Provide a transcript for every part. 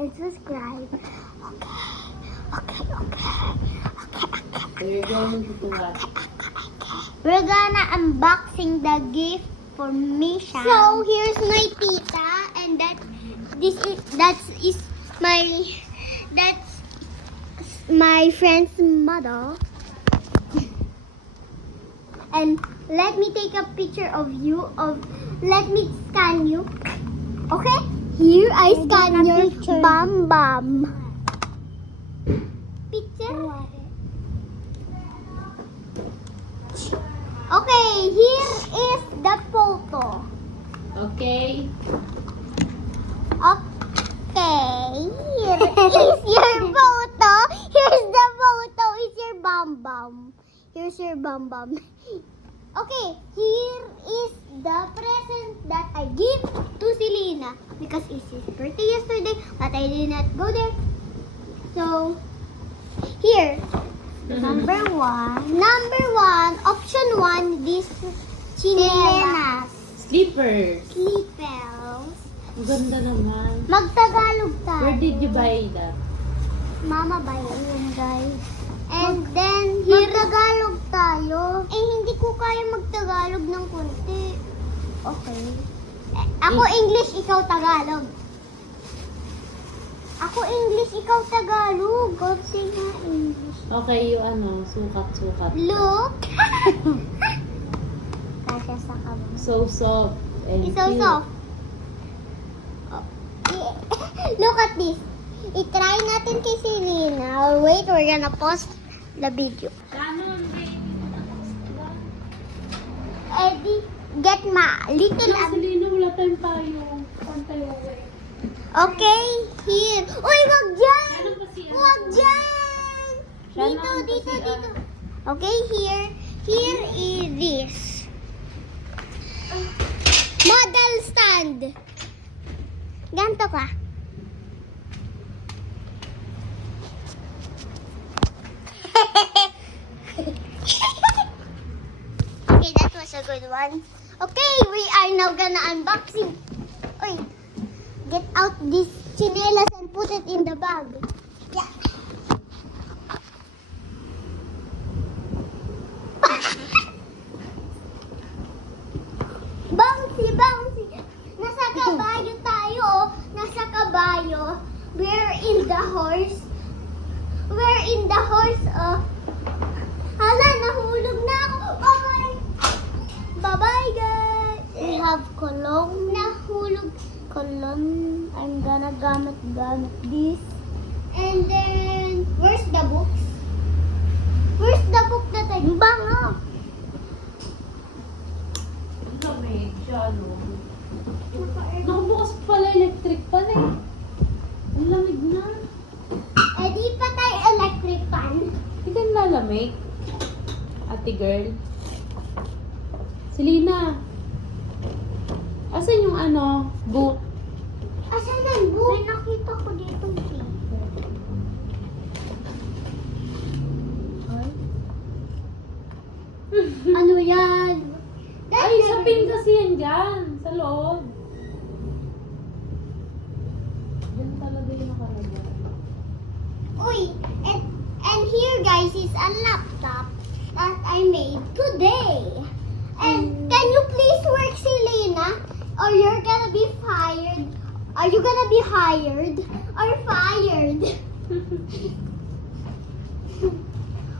and subscribe. Okay. We're going to watch. We're gonna unboxing the gift for Misha. So here's my tita, and that's my friend's mother. And let me take a picture of you. Let me scan you. Okay? Here I scan your bum. Picture. Okay, here is the photo. Okay. Okay, here is your photo. Here's the photo. It's your bum. Here's your bum. Okay, here is the present that I give to Selena because it's his birthday yesterday, but I did not go there. So, here, number one, option 1, this chinelas. Slippers. Sleepers. Ang ganda naman. Magtagalog tayo. Where did you buy that? Mama ba yun, guys? And then, here, magtagalog tayo. Eh, hindi ko kaya magtagalog ng konti. Okay. Ako English, ikaw Tagalog. Ako English, ikaw Tagalog. Konti nga English. Okay, yung sukat. Look. Kasya sa kamay. So soft and It's so cute. soft. Oh. Look at this. I-try natin kay Selena. Wait, we're gonna pause the video. Eddie, get ma little. Selena, wala tayong payong. Pantayong. Okay, here. Uy, wag dyan! Ano ba siya? Wag dyan! Dito. Okay, here. Here is this. Model stand. Ganto ka. Okay, that was a good one. Okay, we are now gonna unboxing. Oy, get out this chinelas and put it in the bag. Yeah. Bouncy. Nasa kabayo tayo. Nasa kabayo. We're in the horse. Hala, nahulog na ako. Oh my. Bye-bye, guys. We have kolong. Nahulog. Kolong. I'm gonna gamit this. And then, where's the books? Where's the book that I banga? Ang lamig siya, no? Nakabukas pala electric pan eh. Ang lamig na. Eh, di pa tayo electric fan. Hindi ka nalamig. Ate girl. Selena. Asan yung book? Asan ang book? May nakita ko dito. Ano yan? Ay, sa pin kasi yan dyan. Sa loob. Diyan talaga yung nakalagay. Uy, and here guys is a laptop that I made today. And can you please work, Selena? Or you're gonna be fired. Are you gonna be hired or fired?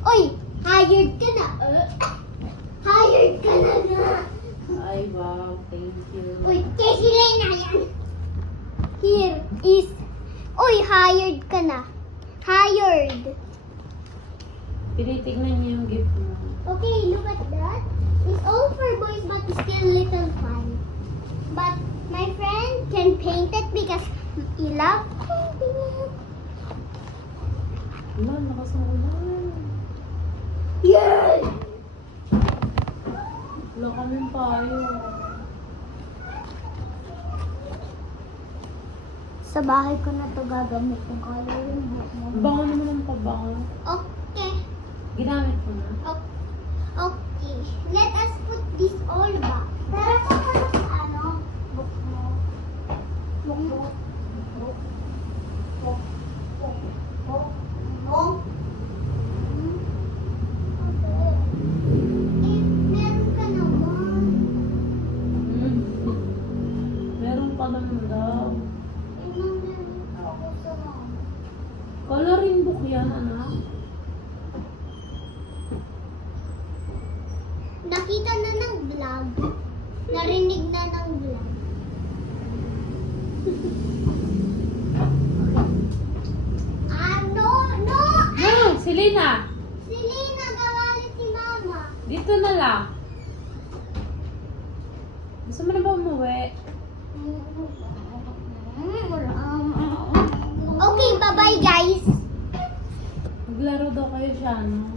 Uy, hired ka na. Hired ka na nga. Ay, wow. Thank you. Uy, kay Selena yan. Here is, uy, hired ka na. Hired. Tinitignan niyo yung gift mo. Okay, look at that. It's all for boys, but it's still little fun. But my friend can paint it because he loves painting it. Wala, nakasangulan. Yay! Wala kaming payo. Sa bahay ko na to gagamit yung coloring book mo. Bango naman ang pabango. Okay. Ginamit ko na. Okay. Let us put this all back. Tara sa book mo. Book. Lina, Si Lina, gawalit si Mama. dito na lang. Gusto mo na ba umuwi? Okay, bye-bye guys. Maglaro daw kayo siya, no?